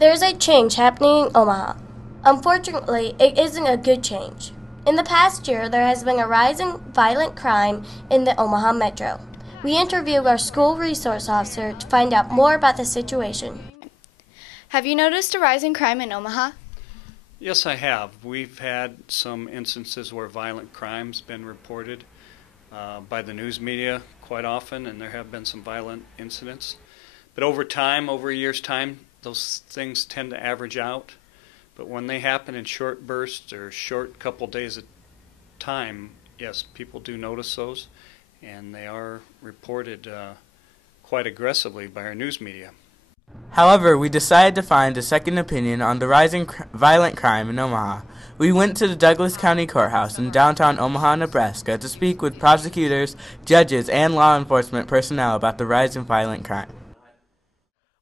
There's a change happening in Omaha. Unfortunately, it isn't a good change. In the past year, there has been a rise in violent crime in the Omaha metro. We interviewed our school resource officer to find out more about the situation. Have you noticed a rise in crime in Omaha? Yes, I have. We've had some instances where violent crime's been reported by the news media quite often, and there have been some violent incidents. But over time, over a year's time, those things tend to average out. But when they happen in short bursts or short couple days at time, yes, people do notice those, and they are reported quite aggressively by our news media. However, we decided to find a second opinion on the rising violent crime in Omaha. We went to the Douglas County Courthouse in downtown Omaha, Nebraska to speak with prosecutors, judges, and law enforcement personnel about the rise in violent crime.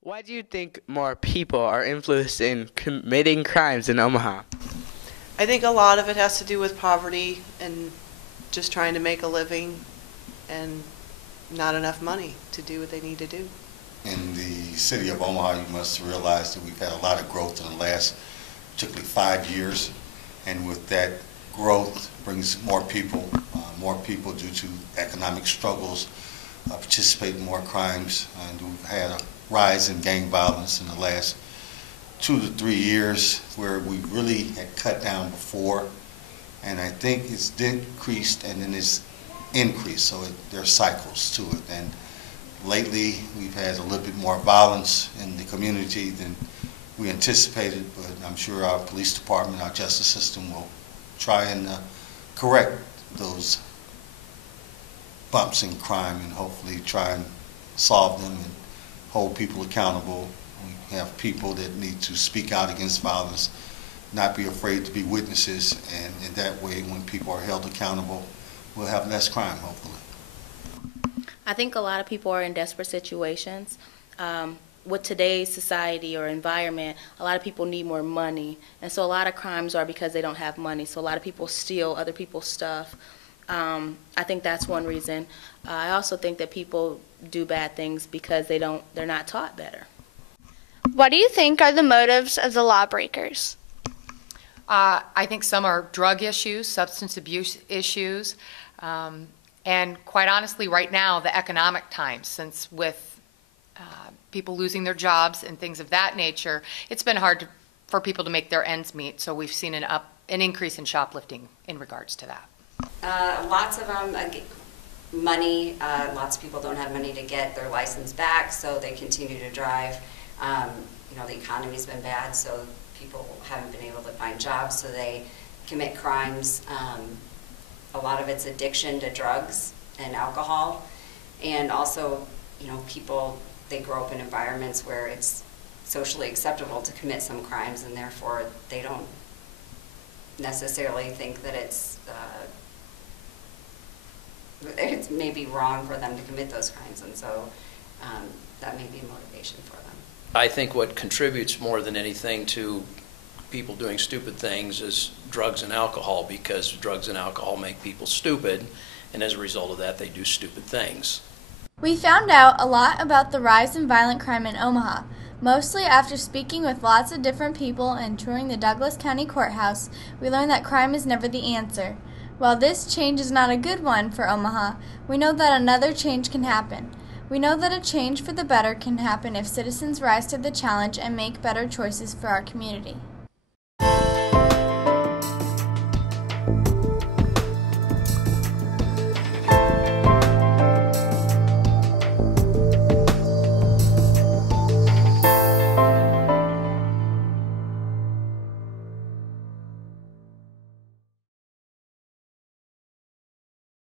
Why do you think more people are influenced in committing crimes in Omaha? I think a lot of it has to do with poverty and just trying to make a living and not enough money to do what they need to do. In the city of Omaha, you must realize that we've had a lot of growth in the last, particularly 5 years, and with that growth brings more people due to economic struggles, participate in more crimes, and we've had a rise in gang violence in the last 2 to 3 years where we really had cut down before, and I think it's decreased and then it's increased, so there are cycles to it. And lately, we've had a little bit more violence in the community than we anticipated, but I'm sure our police department, our justice system will try and correct those bumps in crime and hopefully try and solve them and hold people accountable. We have people that need to speak out against violence, not be afraid to be witnesses, and in that way, when people are held accountable, we'll have less crime, hopefully. I think a lot of people are in desperate situations. With today's society or environment, a lot of people need more money. And so a lot of crimes are because they don't have money. So a lot of people steal other people's stuff. I think that's one reason. I also think that people do bad things because they're not taught better. What do you think are the motives of the lawbreakers? I think some are drug issues, substance abuse issues, and quite honestly, right now, the economic times, since with people losing their jobs and things of that nature, it's been hard for people to make their ends meet. So we've seen an increase in shoplifting in regards to that. Lots of them, money. Lots of people don't have money to get their license back, so they continue to drive. The economy's been bad, so people haven't been able to find jobs, so they commit crimes. A lot of it's addiction to drugs and alcohol, and also, people, they grow up in environments where it's socially acceptable to commit some crimes, and therefore they don't necessarily think that it's maybe wrong for them to commit those crimes, and so that may be a motivation for them. I think what contributes more than anything to people doing stupid things is drugs and alcohol, because drugs and alcohol make people stupid, and as a result of that they do stupid things. We found out a lot about the rise in violent crime in Omaha, mostly after speaking with lots of different people and touring the Douglas County Courthouse. We learned that crime is never the answer. While this change is not a good one for Omaha, we know that another change can happen. We know that a change for the better can happen if citizens rise to the challenge and make better choices for our community.